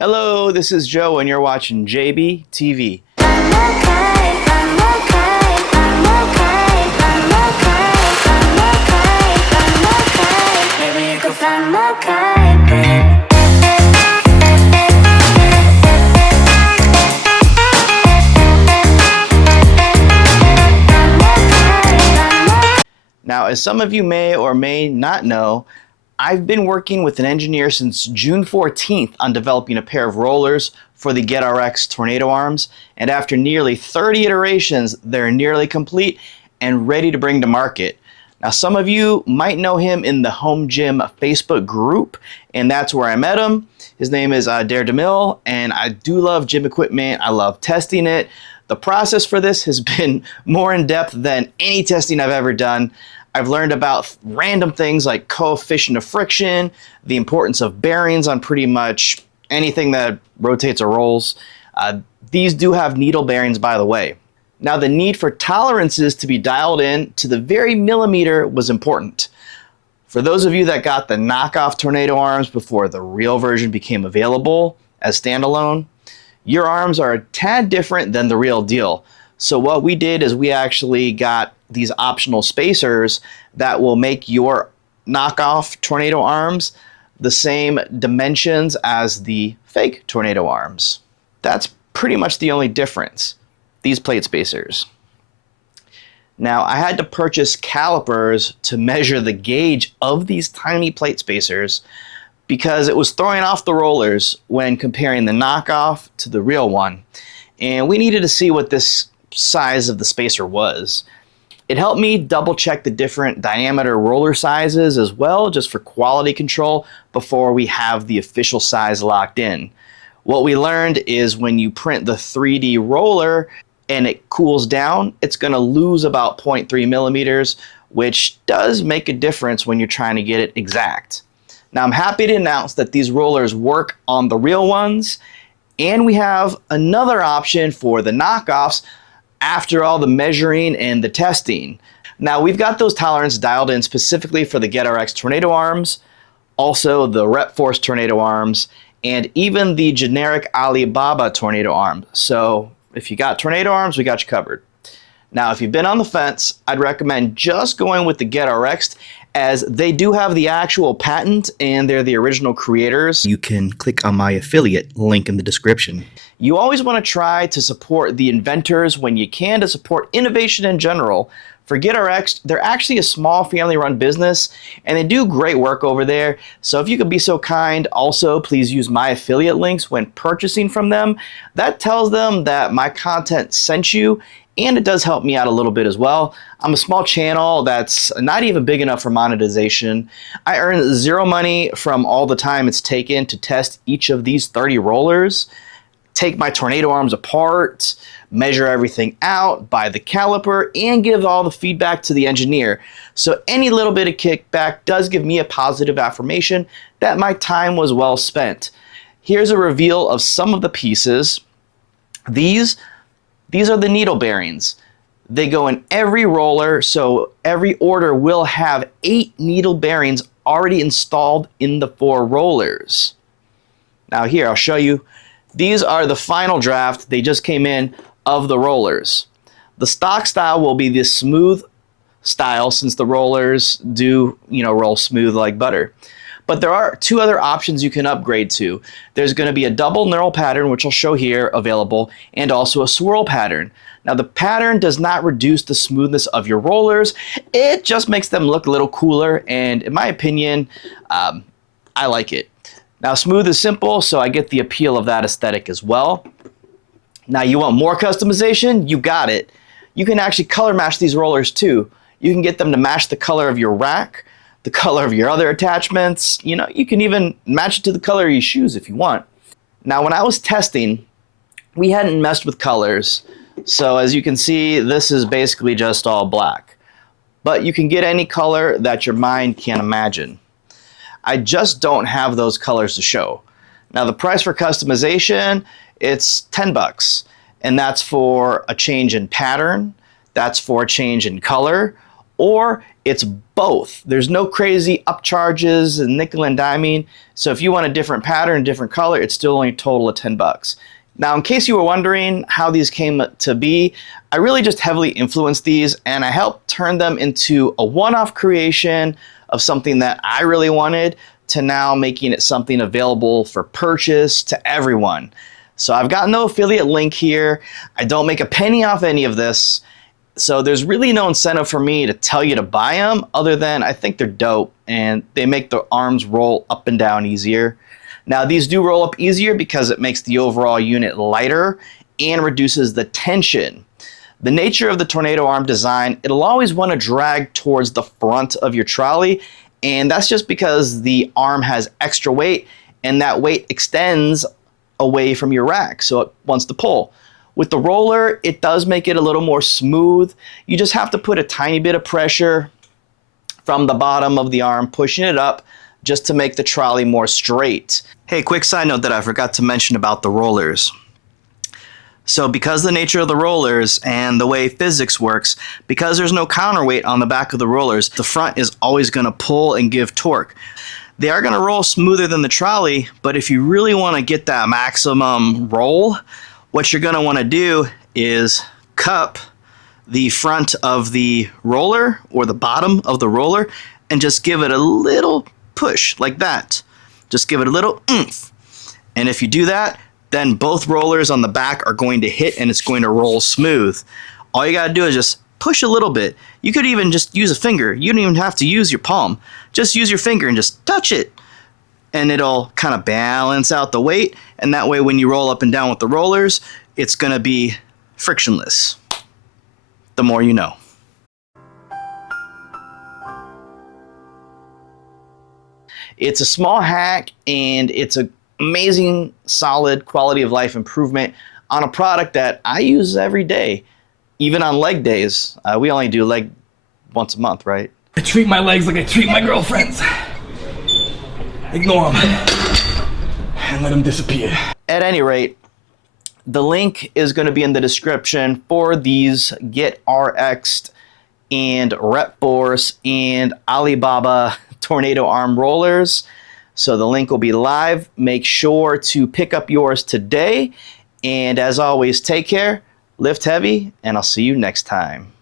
Hello, this is Joe and you're watching JB TV. Now, as some of you may or may not know, I've been working with an engineer since June 14th on developing a pair of rollers for the RX'd tornado arms, and after nearly 30 iterations, they're nearly complete and ready to bring to market. Now, some of you might know him in the Home Gym Facebook group, and that's where I met him. His name is Dare DeMille, and I do love gym equipment. I love testing it. The process for this has been more in-depth than any testing I've ever done. I've learned about random things like coefficient of friction, the importance of bearings on pretty much anything that rotates or rolls. These do have needle bearings, by the way. Now, the need for tolerances to be dialed in to the very millimeter was important. For those of you that got the knockoff tornado arms before the real version became available as standalone, your arms are a tad different than the real deal. So what we did is we actually got these optional spacers that will make your knockoff tornado arms the same dimensions as the fake tornado arms. That's pretty much the only difference, these plate spacers. Now, I had to purchase calipers to measure the gauge of these tiny plate spacers because it was throwing off the rollers when comparing the knockoff to the real one. And we needed to see what this size of the spacer was. It helped me double check the different diameter roller sizes as well, just for quality control before we have the official size locked in. What we learned is when you print the 3D roller and it cools down, it's going to lose about 0.3 millimeters, which does make a difference when you're trying to get it exact. Now, I'm happy to announce that these rollers work on the real ones, and we have another option for the knockoffs after all the measuring and the testing. Now, we've got those tolerances dialed in specifically for the RX'd tornado arms, also the RepForce tornado arms, and even the generic Alibaba tornado arm. So if you got tornado arms, we got you covered. Now, if you've been on the fence, I'd recommend just going with the RX'd, as they do have the actual patent and they're the original creators. You can click on my affiliate link in the description. You always want to try to support the inventors when you can to support innovation in general. For RX'd, they're actually a small family-run business and they do great work over there. So if you could be so kind, also please use my affiliate links when purchasing from them. That tells them that my content sent you, and it does help me out a little bit as well. I'm a small channel that's not even big enough for monetization. I earn zero money from all the time it's taken to test each of these 30 rollers, take my tornado arms apart, measure everything out, buy the caliper, and give all the feedback to the engineer. So any little bit of kickback does give me a positive affirmation that my time was well spent. Here's a reveal of some of the pieces. These are the needle bearings. They go in every roller, so every order will have 8 needle bearings already installed in the 4 rollers. Now here, I'll show you. These are the final draft. They just came in of the rollers. The stock style will be this smooth style, since the rollers do, roll smooth like butter. But there are 2 other options you can upgrade to. There's going to be a double knurl pattern, which I'll show here, available, and also a swirl pattern. Now, the pattern does not reduce the smoothness of your rollers. It just makes them look a little cooler, and in my opinion, I like it. Now, smooth is simple, so I get the appeal of that aesthetic as well. Now, you want more customization? You got it. You can actually color match these rollers too. You can get them to match the color of your rack, the color of your other attachments. You can even match it to the color of your shoes if you want. Now, when I was testing, we hadn't messed with colors. So as you can see, this is basically just all black. But you can get any color that your mind can imagine. I just don't have those colors to show. Now, the price for customization, it's $10, and that's for a change in pattern, that's for a change in color, or it's both. There's no crazy upcharges and nickel and diming. So if you want a different pattern, different color, it's still only a total of 10 bucks. Now, in case you were wondering how these came to be, I really just heavily influenced these, and I helped turn them into a one-off creation of something that I really wanted to now making it something available for purchase to everyone. So I've got no affiliate link here. I don't make a penny off any of this. So there's really no incentive for me to tell you to buy them other than I think they're dope and they make the arms roll up and down easier. Now these do roll up easier because it makes the overall unit lighter and reduces the tension. The nature of the tornado arm design, it'll always want to drag towards the front of your trolley, and that's just because the arm has extra weight and that weight extends away from your rack, so it wants to pull. With the roller, it does make it a little more smooth. You just have to put a tiny bit of pressure from the bottom of the arm, pushing it up just to make the trolley more straight. Hey, quick side note that I forgot to mention about the rollers. So because the nature of the rollers and the way physics works, because there's no counterweight on the back of the rollers, the front is always going to pull and give torque. They are going to roll smoother than the trolley, but if you really want to get that maximum roll, what you're going to want to do is cup the front of the roller or the bottom of the roller and just give it a little push like that. Just give it a little oomph. And if you do that, then both rollers on the back are going to hit and it's going to roll smooth. All you got to do is just push a little bit. You could even just use a finger. You don't even have to use your palm. Just use your finger and just touch it. And it'll kind of balance out the weight, and that way when you roll up and down with the rollers, it's going to be frictionless. The more you know. It's a small hack, and it's an amazing, solid quality of life improvement on a product that I use every day, even on leg days. We only do leg once a month, right? I treat my legs like I treat my girlfriends. Ignore them and let them disappear. At any rate, the link is going to be in the description for these Get RX'd and Rep Force and Alibaba tornado arm rollers. So the link will be live. Make sure to pick up yours today. And as always, take care, lift heavy, and I'll see you next time.